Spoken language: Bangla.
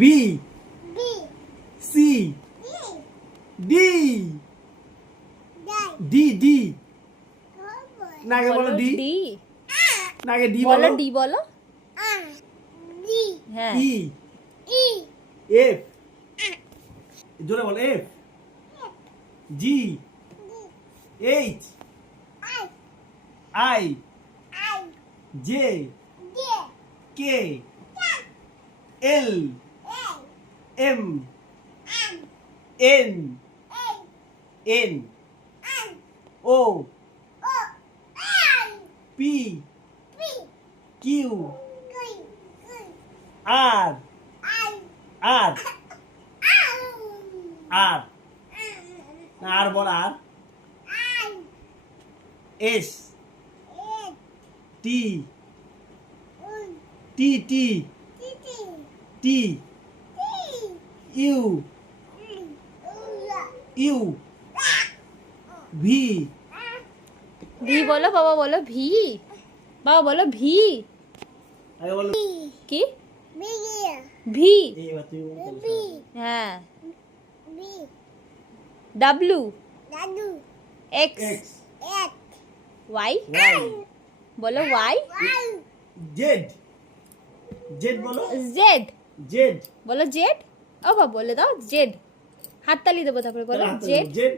B B C D D D D না আগে বলো বলো ডি ডি। না আগে ডি বলো বলো ডি বলো। R D হ্যাঁ ই E এফ জোরে বলো F G H I I I J J K L A M M N A N N O O I P P Q Q Q R I R R R R বল R I S S T U T T T T T T U U V V বলো বাবা বলো ভি। বাবা বলো ভি। আগে বলো কি B ভি? এবার তুমি বলো B হ্যাঁ B W W X X X Y Y বলো ওয়াই Y জেড জেড বলো জেড জেড বলো জেড। ও বাবা বলে দাও জেড। হাততালি দেবো তারপরে বলো জেড। জেড